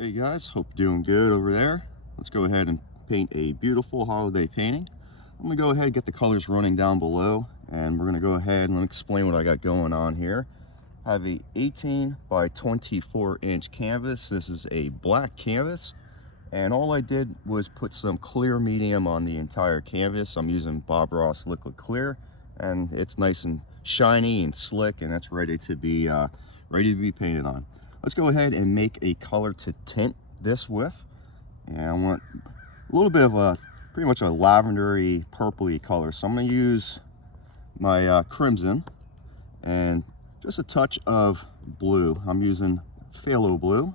Hey guys, hope you're doing good over there. Let's go ahead and paint a beautiful holiday painting. I'm gonna go ahead and get the colors running down below, and we're gonna go ahead and let me explain what I got going on here. I have a 18 by 24 inch canvas. This is a black canvas, and all I did was put some clear medium on the entire canvas. I'm using Bob Ross liquid clear, and it's nice and shiny and slick, and it's ready to be painted on. Let's go ahead and make a color to tint this with. And I want a little bit of a, pretty much a lavendery, purpley color. So I'm gonna use my crimson and just a touch of blue. I'm using phthalo blue,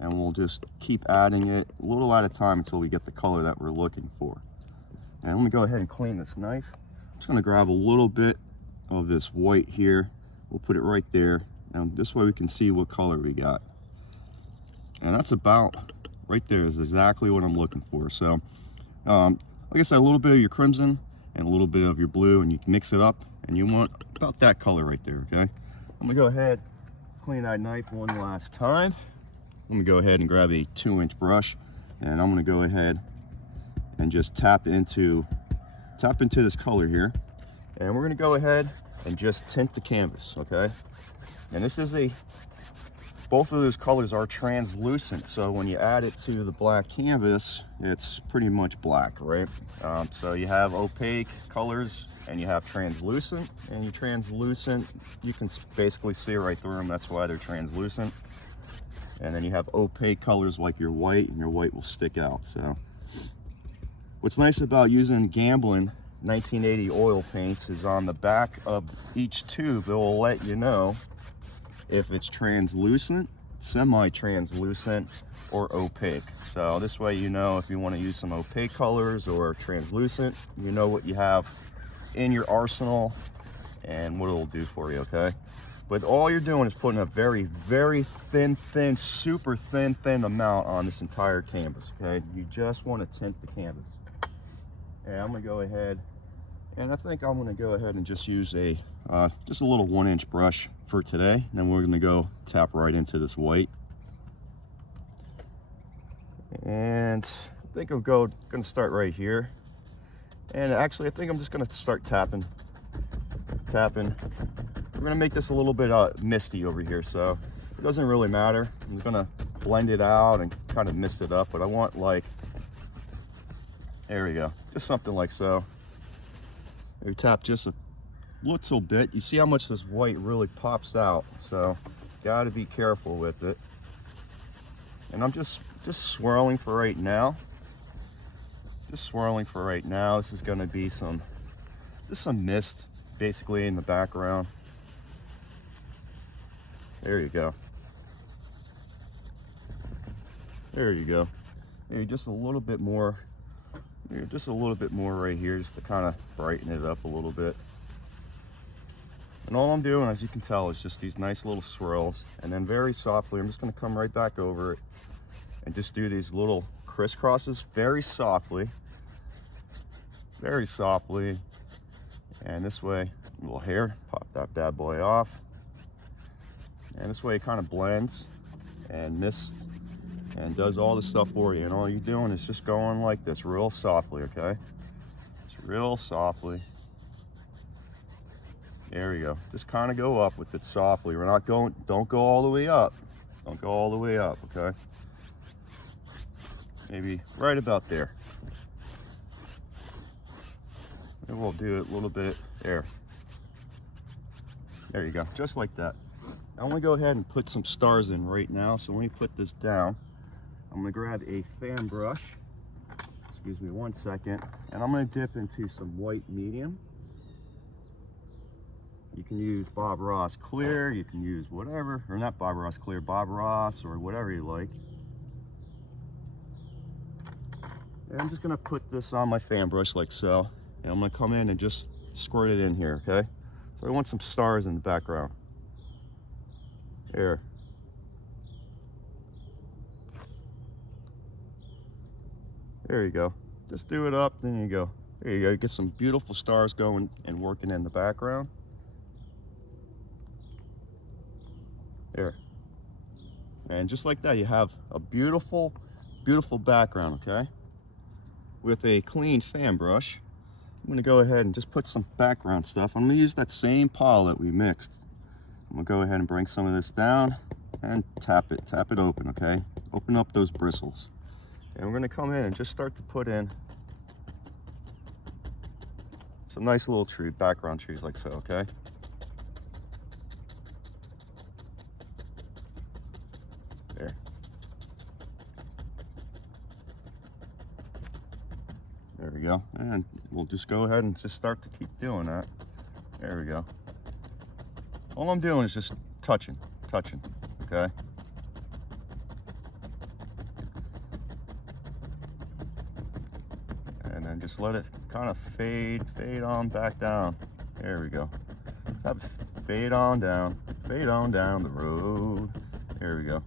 and we'll just keep adding it a little at a time until we get the color that we're looking for. And let me go ahead and clean this knife. I'm just gonna grab a little bit of this white here. We'll put it right there. And this way we can see what color we got. And that's about right there is exactly what I'm looking for. So like I said, a little bit of your crimson and a little bit of your blue, and you can mix it up, and you want about that color right there. Okay, I'm gonna go ahead, clean that knife one last time. Let me go ahead and grab a 2-inch brush, and I'm gonna go ahead and just tap into this color here, and we're gonna go ahead and just tint the canvas. Okay, and this is both of those colors are translucent, so when you add it to the black canvas, it's pretty much black, right? So you have opaque colors and you have translucent, and your translucent, you can basically see right through them. That's why they're translucent. And then you have opaque colors like your white, and your white will stick out. So what's nice about using Gamblin 1980 oil paints is on the back of each tube, it will let you know if it's translucent, semi-translucent, or opaque. So this way you know if you want to use some opaque colors or translucent, you know what you have in your arsenal and what it'll do for you. Okay, but all you're doing is putting a very, very thin, super thin amount on this entire canvas. Okay, you just want to tint the canvas. And I'm gonna go ahead, and I think I'm gonna go ahead and just use just a little 1-inch brush for today. And then we're gonna go tap right into this white. And I think I'm gonna start right here. And actually, I think I'm just gonna start tapping. We're gonna make this a little bit misty over here, so it doesn't really matter. I'm just gonna blend it out and kind of mist it up, but I want, like, there we go, just something like so. Maybe tap just a little bit. You see how much this white really pops out, so got to be careful with it. And I'm just swirling for right now. This is going to be some mist basically in the background. There you go. Maybe just a little bit more. Just a little bit more right here, just to kind of brighten it up a little bit. And all I'm doing, as you can tell, is just these nice little swirls, and then very softly I'm just going to come right back over it and just do these little crisscrosses very softly, and this way, a little hair, pop that bad boy off, and this way it kind of blends and mists and does all the stuff for you. And all you're doing is just going like this real softly. Okay, just real softly. There we go. Just kind of go up with it softly. We're not going, don't go all the way up. Don't go all the way up, okay? Maybe right about there. And we'll do it a little bit there. There you go, just like that. I'm gonna go ahead and put some stars in right now. So let me put this down. I'm gonna grab a fan brush. Excuse me 1 second. And I'm gonna dip into some white medium. You can use Bob Ross clear, you can use whatever, or not Bob Ross clear, Bob Ross, or whatever you like. And I'm just gonna put this on my fan brush like so, and I'm gonna come in and just squirt it in here, okay? So I want some stars in the background. Here. There you go. Just do it up, then you go. There you go, get some beautiful stars going and working in the background. There. And just like that, you have a beautiful, beautiful background, okay? With a clean fan brush, I'm gonna go ahead and just put some background stuff. I'm gonna use that same pile that we mixed. I'm gonna go ahead and bring some of this down and tap it open, okay? Open up those bristles. And we're gonna come in and just start to put in some nice little background trees like so, okay? There. There we go. And we'll just go ahead and just start to keep doing that. There we go. All I'm doing is just touching, okay? And then just let it kind of fade on back down. There we go. Just have it fade on down the road. There we go.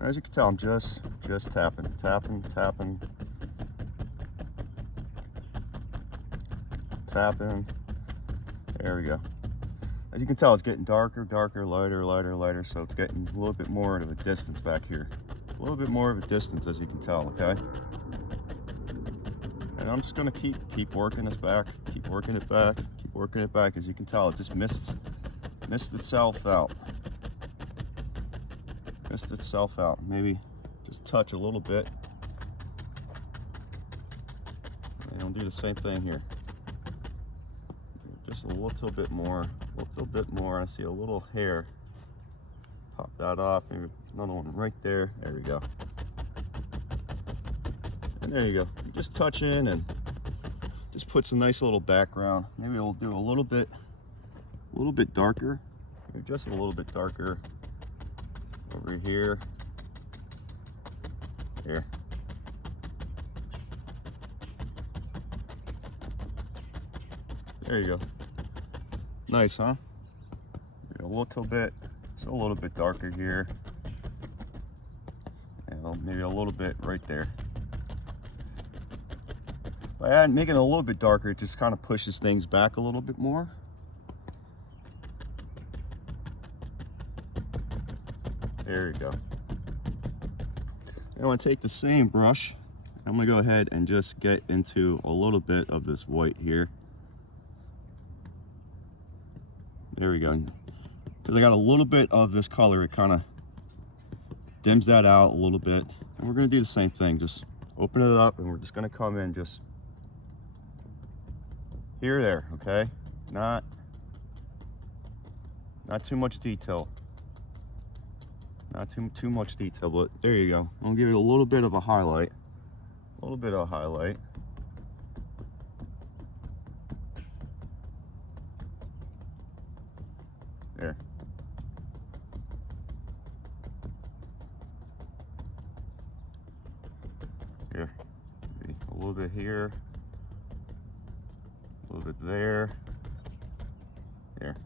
As you can tell, I'm just tapping. There we go. As you can tell, it's getting darker, lighter, so it's getting a little bit more of a distance back here. A little bit more of a distance, as you can tell, okay? And I'm just gonna keep working this back, keep working it back. As you can tell, it just missed itself out. Maybe just touch a little bit. And I'll do the same thing here. Just a little bit more. I see a little hair. Pop that off. Maybe another one right there. There we go. And there you go. You're just touching and just puts a nice little background. Maybe we'll do a little bit darker. Maybe just a little bit darker over here. Here. There you go. Nice, huh? Maybe a little bit. It's a little bit darker here. And maybe a little bit right there. By making it a little bit darker, it just kind of pushes things back a little bit more. There you go. I want to take the same brush. I'm going to go ahead and just get into a little bit of this white here. There we go. Because I got a little bit of this color, it kind of dims that out a little bit. And we're going to do the same thing. Just open it up and we're just going to come in just here, there, okay? Not too much detail. Not too much detail, but there you go. I'll give it a little bit of a highlight. There. Here. Maybe a little bit here. A little bit there. There.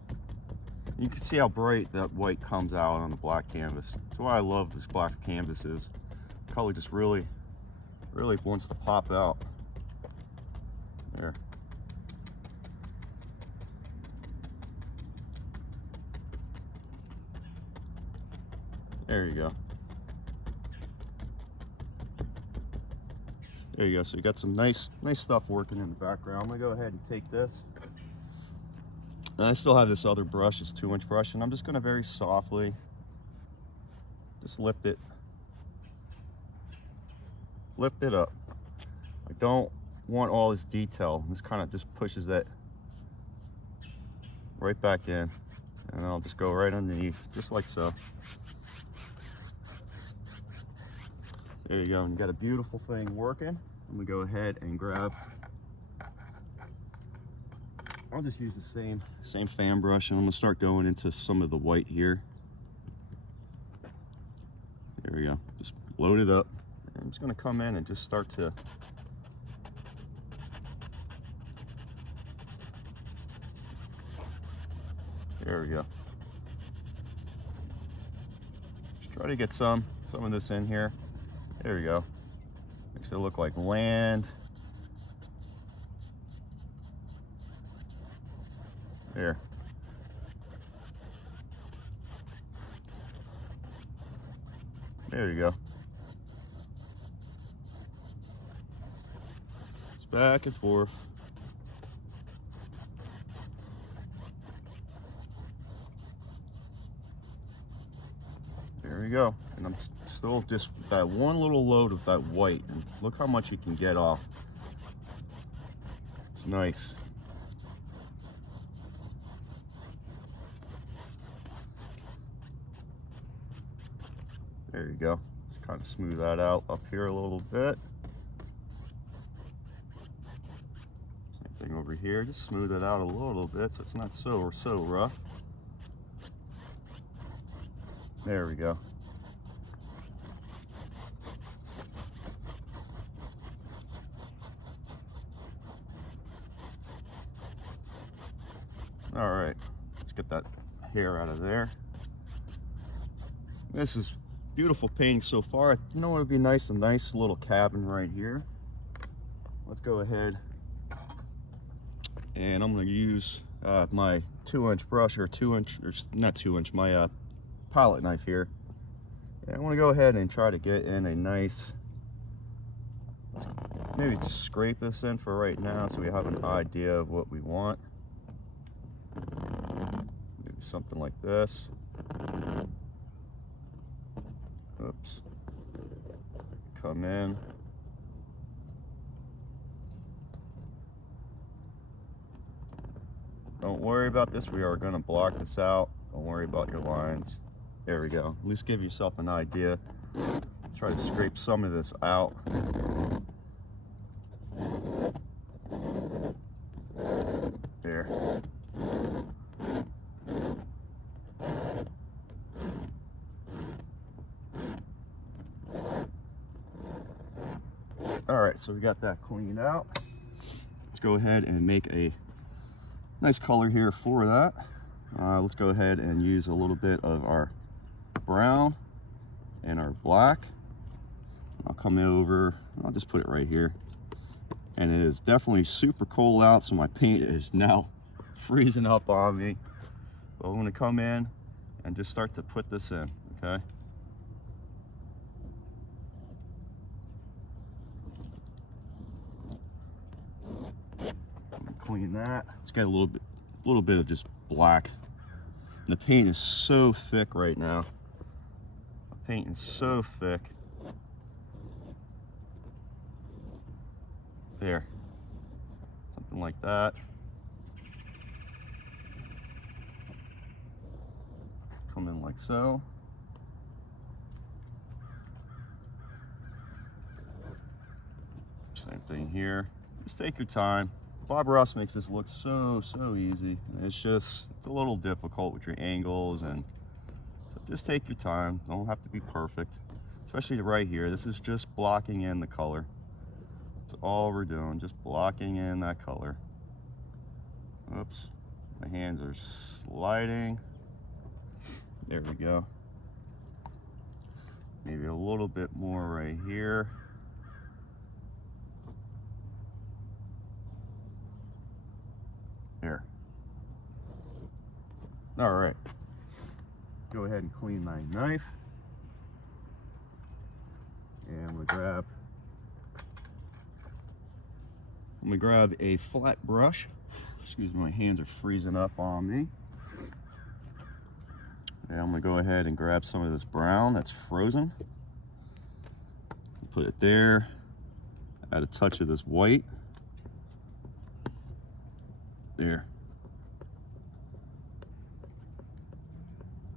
You can see how bright that white comes out on the black canvas. That's why I love this black canvas is. The color just really wants to pop out. There. There you go. There you go. So you got some nice stuff working in the background. I'm gonna go ahead and take this. And I still have this other brush, this 2-inch brush, and I'm just gonna very softly just lift it up. I don't want all this detail. This kind of just pushes that right back in, and I'll just go right underneath, just like so. There you go, and you got a beautiful thing working. I'm gonna go ahead and grab, I'll just use the same fan brush, and I'm gonna start going into some of the white here. There we go, just load it up. I'm just gonna come in and just start to there we go. Just try to get some of this in here. There we go. Makes it look like land. There. There you go. It's back and forth. There we go. And I'm still just that one little load of that white, and look how much you can get off. It's nice. There you go. Just kind of smooth that out up here a little bit. Same thing over here. Just smooth it out a little bit so it's not so rough. There we go. All right, let's get that hair out of there. This is beautiful painting so far. You know what would be nice? A nice little cabin right here. Let's go ahead and I'm going to use my 2-inch brush, or 2-inch, or not 2-inch, my palette knife here. And I want to go ahead and try to get in a nice, maybe just scrape this in for right now so we have an idea of what we want. Maybe something like this. Oops. Come in. Don't worry about this. We are going to block this out. Don't worry about your lines. There we go. At least give yourself an idea. Try to scrape some of this out. There. All right, so we got that cleaned out. Let's go ahead and make a nice color here for that. Let's go ahead and use a little bit of our brown and our black. I'll come over, I'll just put it right here. And it is definitely super cold out, so my paint is now freezing up on me. But I'm gonna come in and just start to put this in, okay? Clean that. Let's get a little bit of just black. And the paint is so thick right now. The paint is so thick. There. Something like that. Come in like so. Same thing here. Just take your time. Bob Ross makes this look so easy. It's a little difficult with your angles, and so just take your time. Don't have to be perfect, especially right here. This is just blocking in the color. That's all we're doing, just blocking in that color. Oops, my hands are sliding. There we go. Maybe a little bit more right here. There. All right. Go ahead and clean my knife. And I'm gonna grab a flat brush. Excuse me, my hands are freezing up on me. And I'm gonna go ahead and grab some of this brown that's frozen. Put it there. Add a touch of this white. There.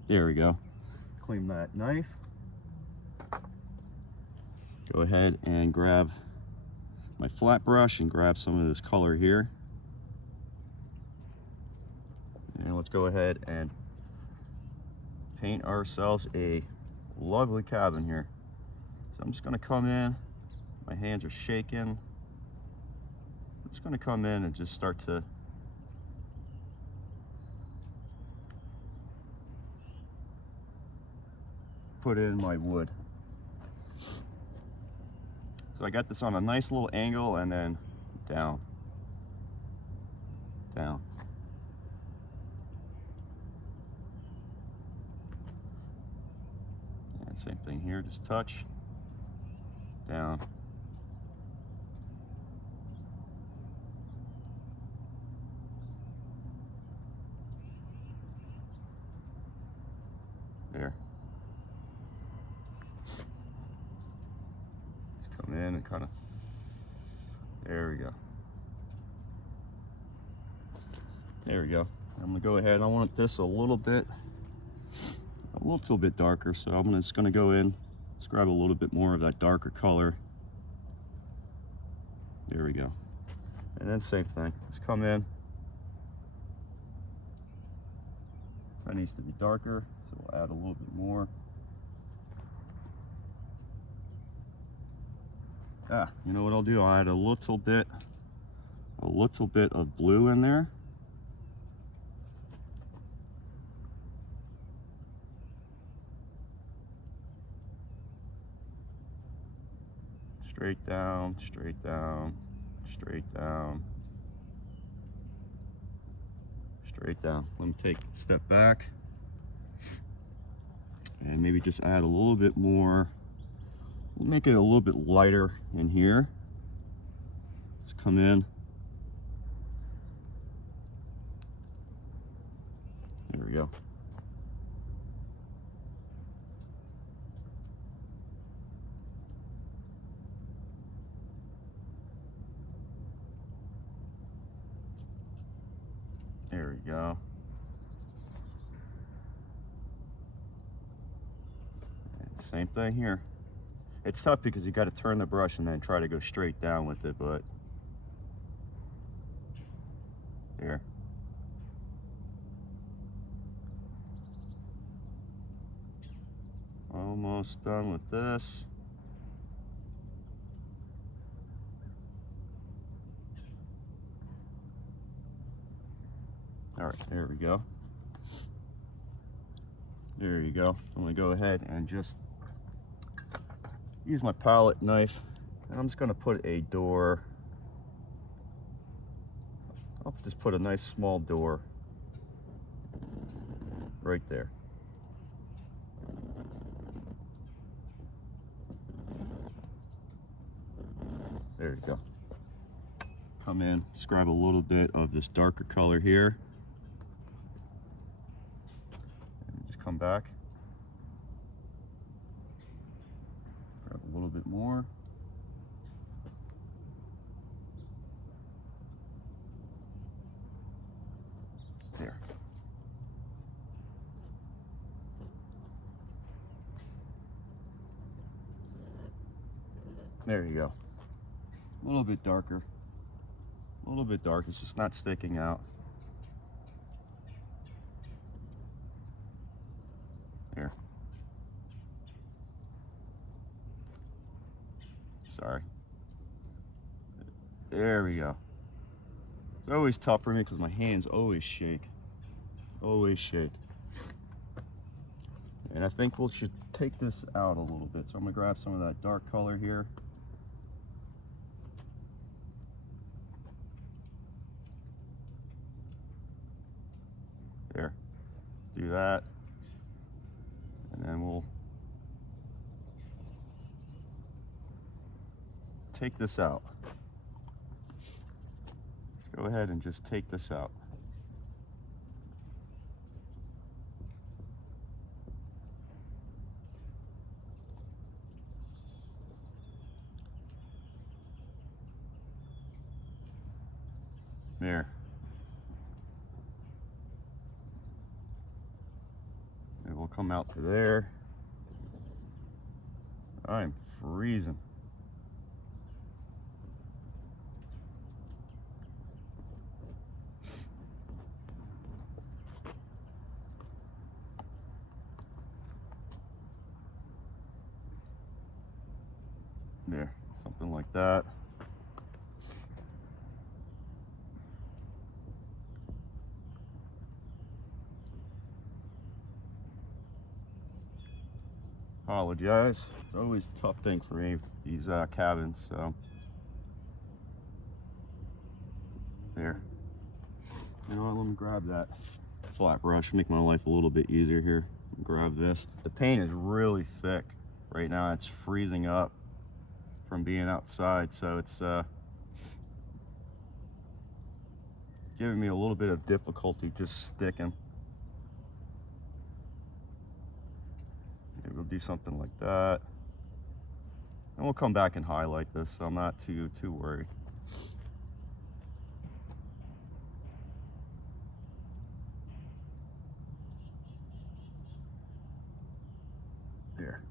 There we go. Clean that knife. Go ahead and grab my flat brush and grab some of this color here. And let's go ahead and paint ourselves a lovely cabin here. So I'm just going to come in. My hands are shaking. I'm just going to come in and just start to put in my wood. So I got this on a nice little angle, and then down, down. And Same thing here, just touch, down. There. Just come in and kind of, there we go. There we go. I'm gonna go ahead, I want this a little bit darker, so I'm just gonna go in, let's grab a little bit more of that darker color. There we go. And then same thing, just come in. That needs to be darker, so we'll add a little bit more. You know what I'll do? I'll add a little bit of blue in there. Straight down, straight down, straight down, straight down. Let me take a step back and maybe just add a little bit more. We'll make it a little bit lighter in here. Just come in. There we go. There we go. And same thing here. It's tough because you got to turn the brush and then try to go straight down with it, but there. Almost done with this. All right, there we go. There you go. I'm gonna go ahead and just use my palette knife, and I'm just gonna put a door. I'll just put a nice small door right there. There you go. Come in, just grab a little bit of this darker color here. And just come back. Grab a little bit more. There. There you go. A little bit darker. A little bit dark. It's just not sticking out. There. Sorry. There we go. It's always tough for me because my hands always shake. Always shake. And I think we should take this out a little bit. So I'm gonna grab some of that dark color here. There. Do that. And then we'll take this out. Go ahead and just take this out. There. And we'll come out to there. I'm freezing. There, something like that. Apologize. It's always a tough thing for me, these cabins, so. There. You know what, let me grab that flat brush, make my life a little bit easier here. Grab this. The paint is really thick. Right now it's freezing up from being outside, so it's giving me a little bit of difficulty just sticking. Maybe we'll do something like that, and we'll come back and highlight this, so I'm not too worried. There.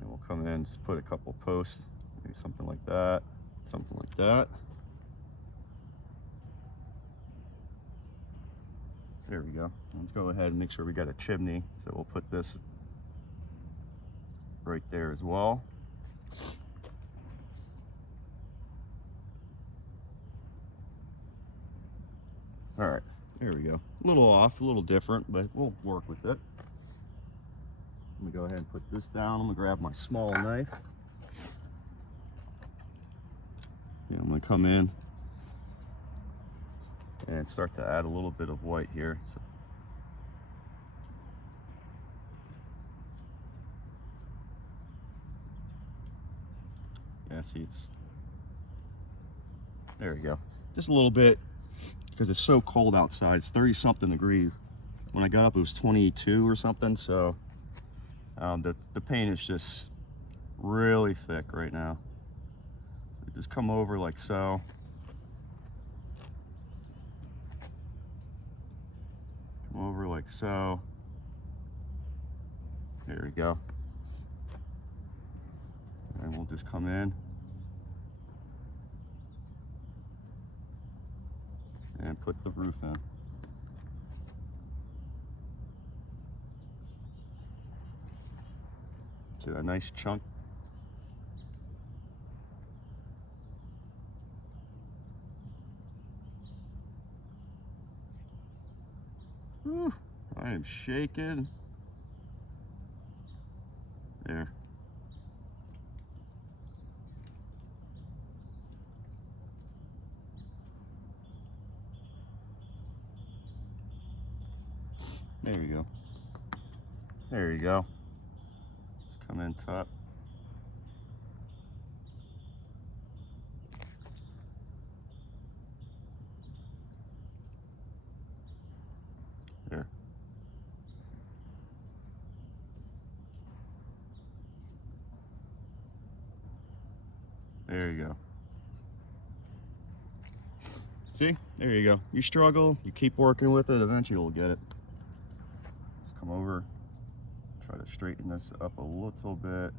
And we'll come in and just put a couple posts, maybe something like that, something like that. There we go. Let's go ahead and make sure we got a chimney, so we'll put this right there as well. All right, there we go. A little off, a little different, but we'll work with it. I'm gonna go ahead and put this down. I'm gonna grab my small knife. Yeah, I'm gonna come in and start to add a little bit of white here. So, yeah, see, it's, there we go. Just a little bit, because it's so cold outside. It's 30 something degrees. When I got up, it was 22 or something. So the paint is just really thick right now. So just come over like so. Come over like so. There we go. And we'll just come in and put the roof in. See that nice chunk? Whew, I am shaking. There. There you go. There you go. Just come in top. There. There you go. See? There you go. You struggle, you keep working with it, eventually you'll get it. Just come over, try to straighten this up a little bit.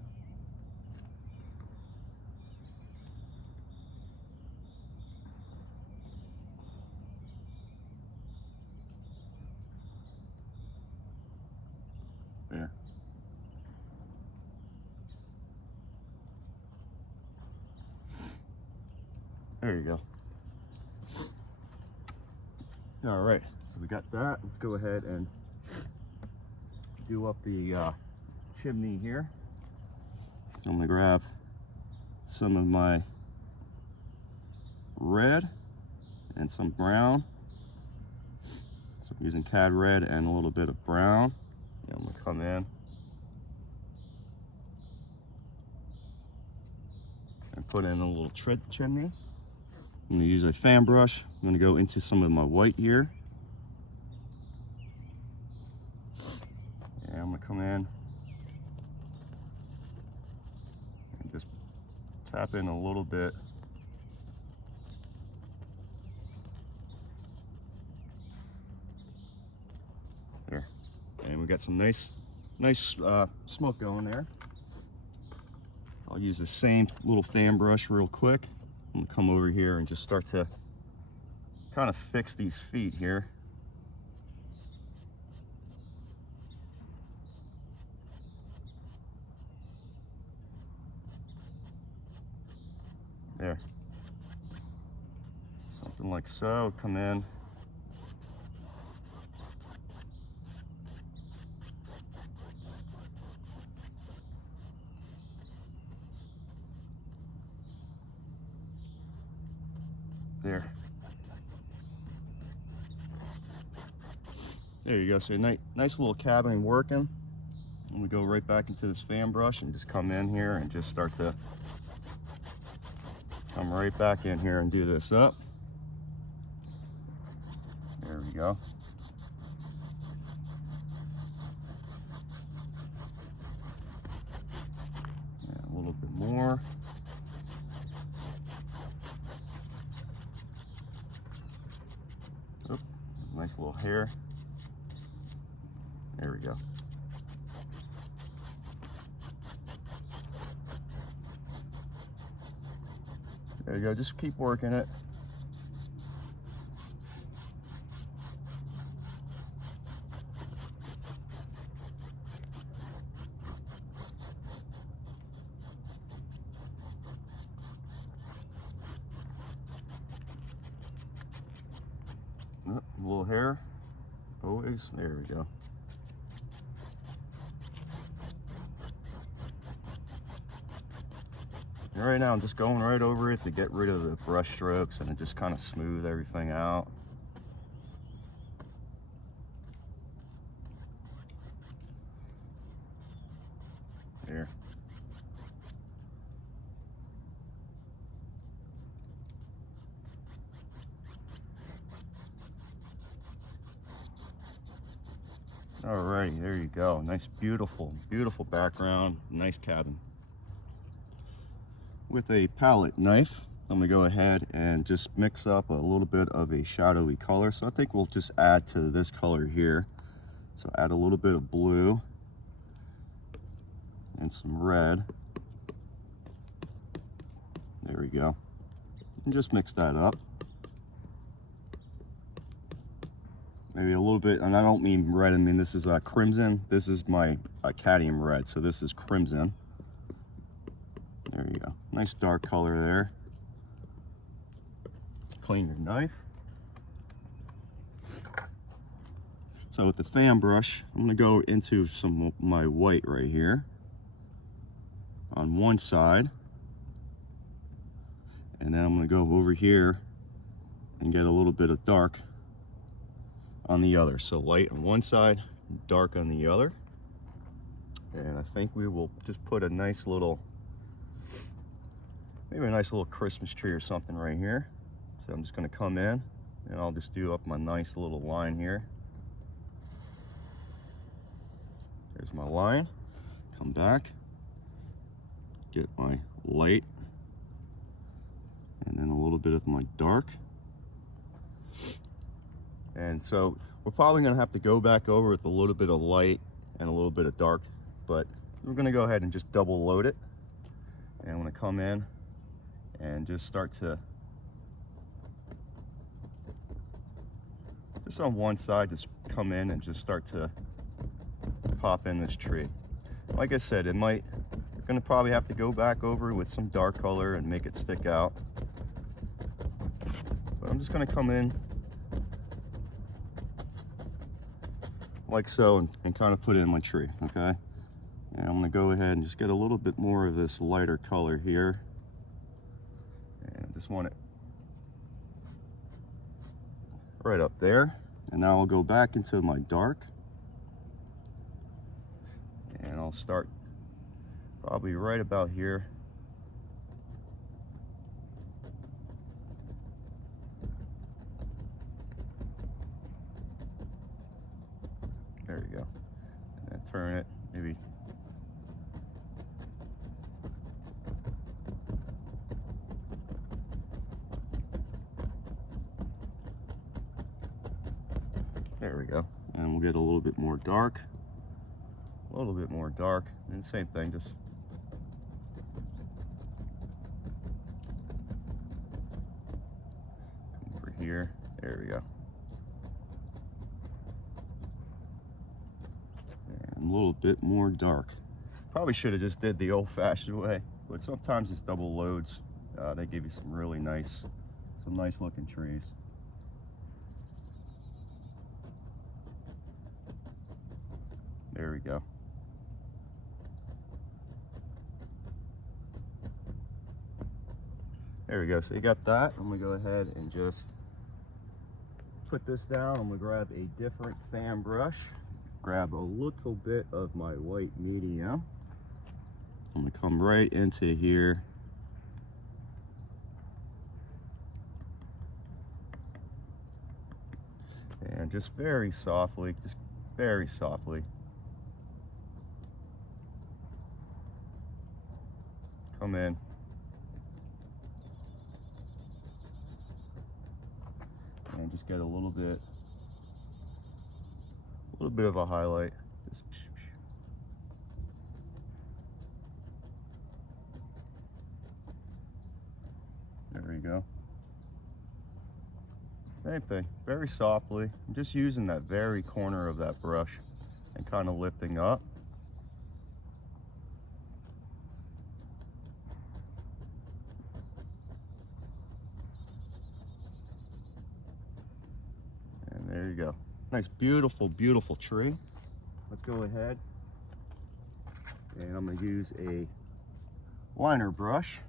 There. There you go. All right, so we got that. Let's go ahead and do up the chimney here. So I'm gonna grab some of my red and some brown. So I'm using cad red and a little bit of brown. And I'm gonna come in and put in a little chimney. I'm gonna use a fan brush. I'm gonna go into some of my white here. And I'm gonna come in and just tap in a little bit. There. And we got some nice smoke going there. I'll use the same little fan brush real quick. I'm gonna come over here and just start to kind of fix these feet here. There. Something like so. Come in. There. There you go. So nice little cabining working. I'm gonna go right back into this fan brush and just come in here and just start to come right back in here and do this up. There we go. And a little bit more. Oop, nice little hair. There we go. There you go, just keep working it. Oh, a little hair, always, there we go. And right now I'm just going right over it to get rid of the brush strokes and just kind of smooth everything out. There. Alrighty, there you go. Nice, beautiful, beautiful background, nice cabin. With a palette knife, I'm gonna go ahead and just mix up a little bit of a shadowy color. So I think we'll just add to this color here. So add a little bit of blue and some red. There we go. And just mix that up. Maybe a little bit, and I don't mean red, I mean this is crimson. This is my cadmium red, so this is crimson. There you go. Nice dark color there. Clean your knife. So with the fan brush, I'm gonna go into some of my white right here on one side. And then I'm gonna go over here and get a little bit of dark on the other. So light on one side, dark on the other. And I think we will just put a nice little, maybe a nice little Christmas tree or something right here. So I'm just gonna come in and I'll just do up my nice little line here. There's my line. Come back, get my light, and then a little bit of my dark. And so we're probably gonna have to go back over with a little bit of light and a little bit of dark, but we're gonna go ahead and just double load it. And I'm gonna come in and just start to, just on one side, just come in and just start to pop in this tree. Like I said, we're gonna probably have to go back over with some dark color and make it stick out. But I'm just gonna come in like so and kind of put in my tree, okay? And I'm gonna go ahead and just get a little bit more of this lighter color here. And I just want it right up there. And now I'll go back into my dark. And I'll start probably right about here. There you go. And then turn it, maybe. There we go. And we'll get a little bit more dark. A little bit more dark. And same thing, just over here. There we go. And a little bit more dark. Probably should have just did the old-fashioned way, but sometimes it's double loads. They give you some really nice, some nice looking trees. There we go. There we go. So you got that. I'm gonna go ahead and just put this down. I'm gonna grab a different fan brush. grab a little bit of my white medium. I'm gonna come right into here. And just very softly, just very softly, come in. And just get a little bit of a highlight. Just there we go. Same thing, very softly. I'm just using that very corner of that brush and kind of lifting up. And there you go. Nice, beautiful, beautiful tree. Let's go ahead and I'm gonna use a liner brush.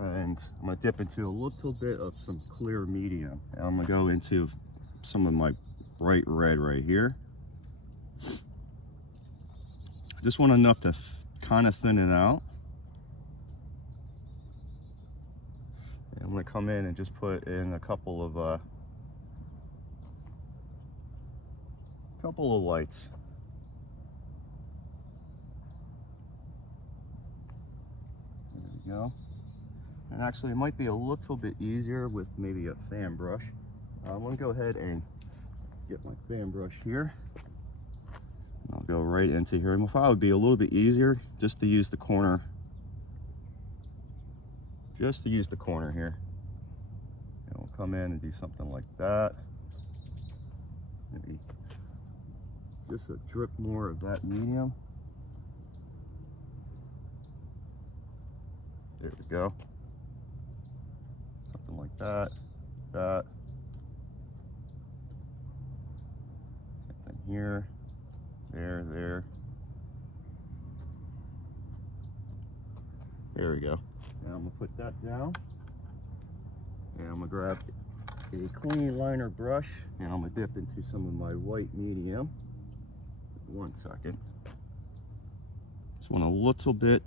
And I'm going to dip into a little bit of some clear medium. And I'm going to go into some of my bright red right here. Just want enough to kind of thin it out. And I'm going to come in and just put in a couple of lights. There we go. And actually it might be a little bit easier with maybe a fan brush. I'm going to go ahead and get my fan brush here. And I'll go right into here. And I thought it would be a little bit easier just to use the corner. Just to use the corner here. And we'll come in and do something like that. Maybe just a drip more of that medium. There we go. Something like that. That. Something here. There. There we go. Now I'm gonna put that down. And I'm gonna grab a clean liner brush and I'm gonna dip into some of my white medium. 1 second. Just want a little bit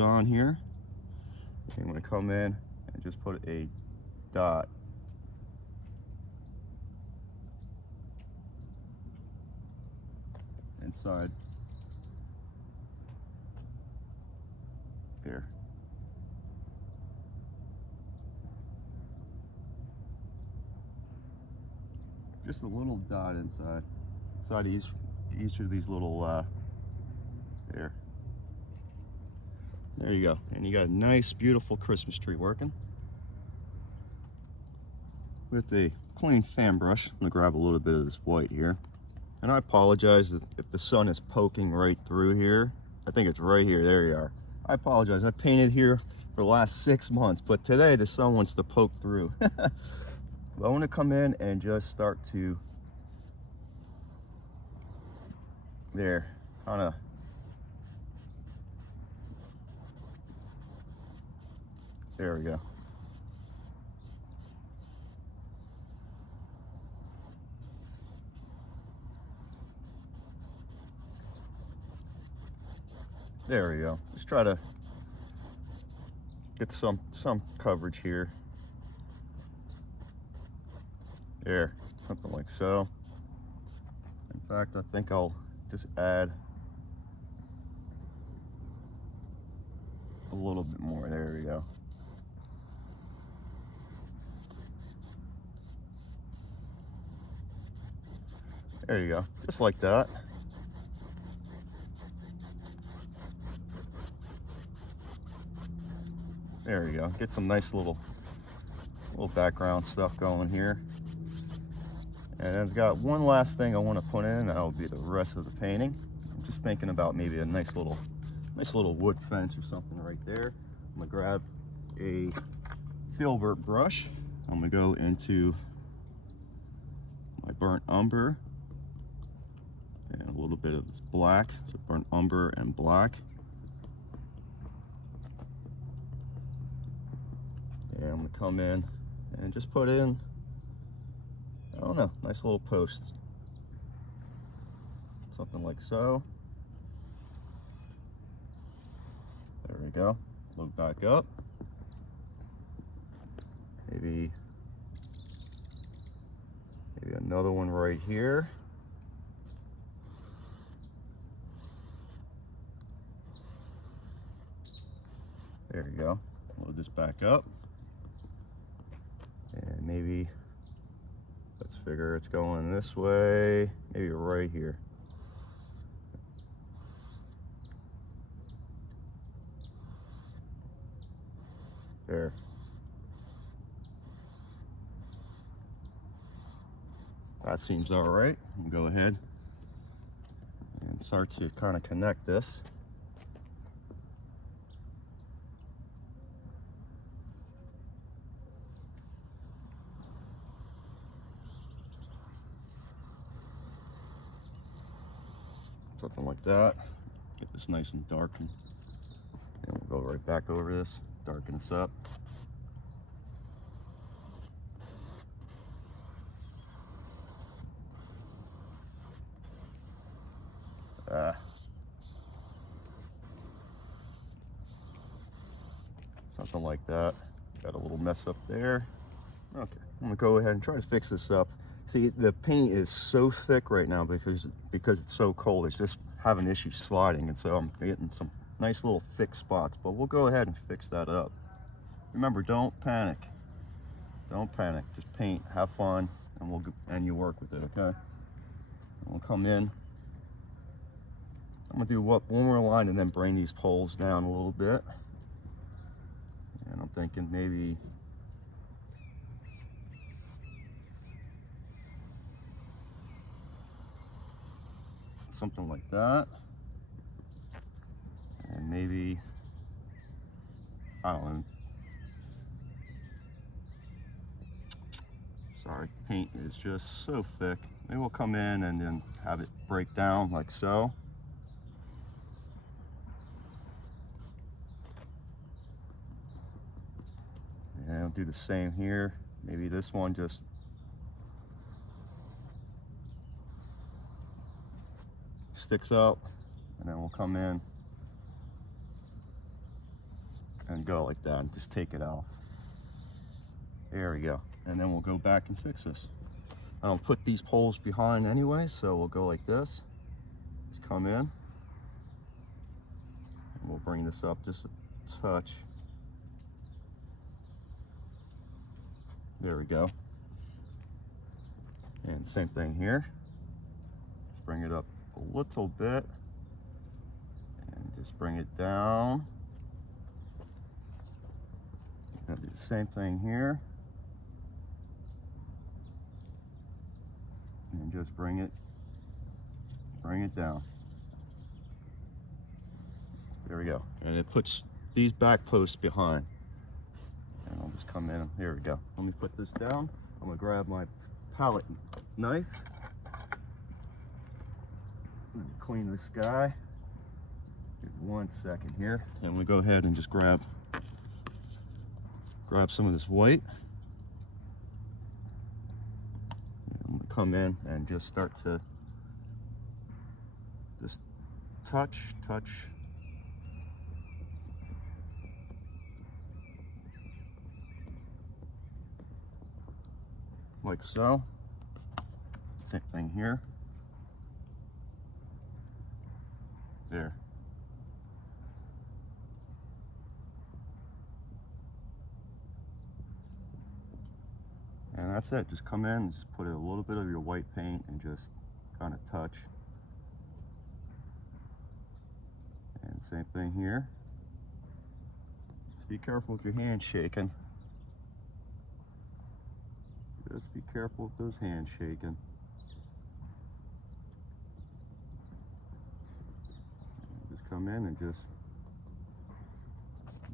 on here. And I'm gonna come in and just put a dot. Inside there. Just a little dot inside each of these little there you go. And you got a nice beautiful Christmas tree working. With a clean fan brush, I'm gonna grab a little bit of this white here. And I apologize if the sun is poking right through here. I think it's right here. There you are. I apologize. I painted here for the last 6 months, but today the sun wants to poke through. But I want to come in and just start to, there, kind of, there we go. There we go. Just try to get some coverage here. There, something like so. In fact, I think I'll just add a little bit more. There we go. There you go, just like that. There you go. Get some nice little background stuff going here. And I've got one last thing I want to put in, that'll be the rest of the painting. I'm just thinking about maybe a nice little wood fence or something right there. I'm gonna grab a filbert brush. I'm gonna go into my burnt umber and a little bit of this black, so burnt umber and black. And I'm gonna come in and just put in, I don't know, nice little posts. something like so. There we go. Load back up. Maybe another one right here. There you go. Load this back up. And maybe, let's figure it's going this way. Maybe right here. There. That seems all right. We'll go ahead and start to kind of connect this. Something like that. Get this nice and darkened. And we'll go right back over this, darken this up. Something like that. Got a little mess up there. Okay, I'm gonna go ahead and try to fix this up. See, the paint is so thick right now because it's so cold. It's just having issues sliding, and so I'm getting some nice little thick spots. But we'll go ahead and fix that up. Remember, don't panic. Don't panic. Just paint, have fun, and you work with it. Okay. We'll come in. I'm gonna do one more line and then bring these poles down a little bit. And I'm thinking maybe something like that. And maybe, I don't know. Sorry, paint is just so thick. Maybe we'll come in and then have it break down like so. And I'll do the same here. Maybe this one just sticks up, and then we'll come in and go like that and just take it off. There we go. And then we'll go back and fix this. I don't put these poles behind anyway, so we'll go like this. Let's come in, and we'll bring this up just a touch. There we go. And same thing here. Just bring it up a little bit and just bring it down. And do the same thing here. And just bring it down. There we go. And it puts these back posts behind. And I'll just come in. There we go. Let me put this down. I'm gonna grab my palette knife and clean this guy. Give it 1 second here. And we go ahead and just grab some of this white. I'm gonna come in and just start to just touch. Like so. Same thing here. There. And that's it. Just come in and just put a little bit of your white paint and just kind of touch. And same thing here. Just be careful with your hands shaking. Just be careful with those hands shaking. Just come in and just,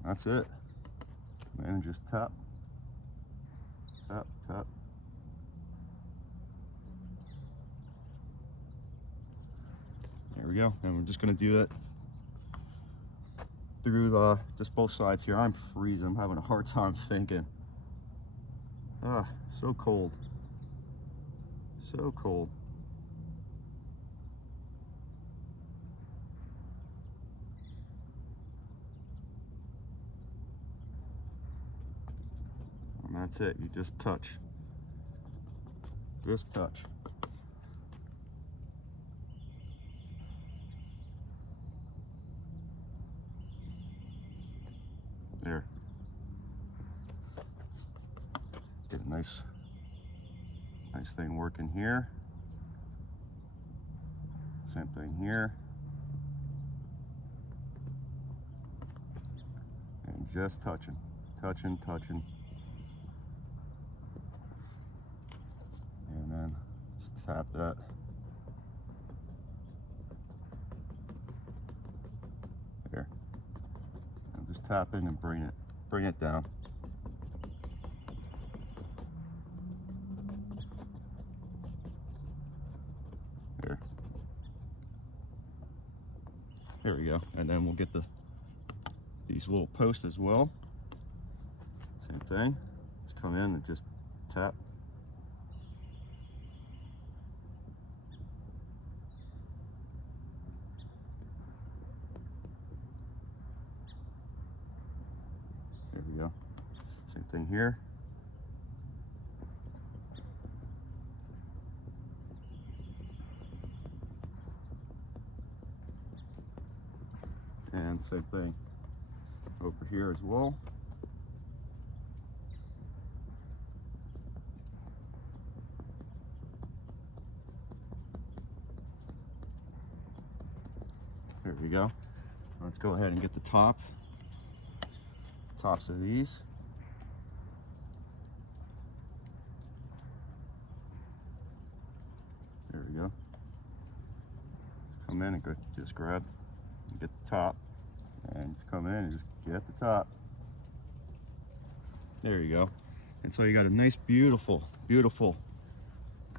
that's it. Come in and just tap. Tap. There we go. And we're just gonna do it through just both sides here. I'm freezing. I'm having a hard time thinking. So cold. So cold. And that's it. You just touch. Just touch. There. Get a nice thing working here. Same thing here. And just touching. Touching. And then just tap that. There. And just tap in and bring it down. There we go. And then we'll get these little posts as well. Same thing. Just come in and just tap. There we go. Same thing here. And same thing over here as well. There we go. Let's go ahead and get the tops of these. There we go. Just come in and just grab and get the top, and just come in and just get the top. There you go. And so you got a nice, beautiful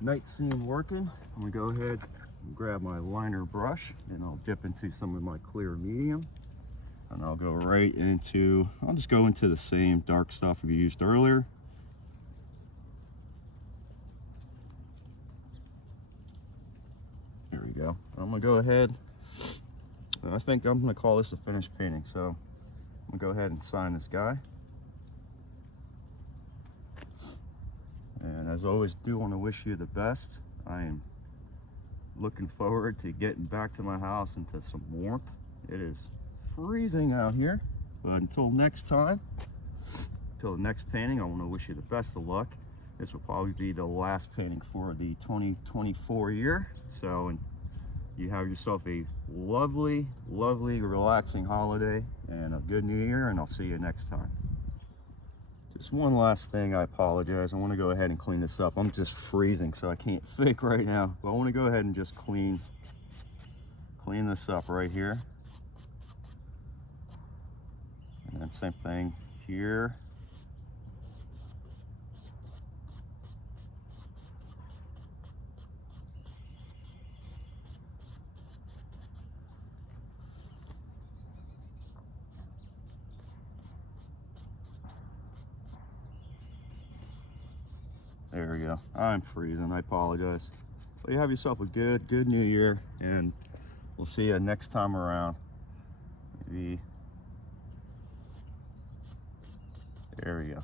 night scene working. I'm gonna go ahead and grab my liner brush, and I'll dip into some of my clear medium, and I'll go right into, I'll just go into the same dark stuff we used earlier. There we go. I'm gonna go ahead, and I think I'm gonna call this a finished painting, so I'm gonna go ahead and sign this guy. And as always, do want to wish you the best. I am looking forward to getting back to my house into some warmth. It is freezing out here, but until next time, until the next painting, I want to wish you the best of luck. This will probably be the last painting for the 2024 year. So you have yourself a lovely, relaxing holiday and a good new year, and I'll see you next time. Just one last thing, I apologize. I want to go ahead and clean this up. I'm just freezing, so I can't fake right now. But I want to go ahead and just clean this up right here. And then same thing here. There we go. I'm freezing. I apologize. But you have yourself a good new year, and we'll see you next time around. Maybe. There we go.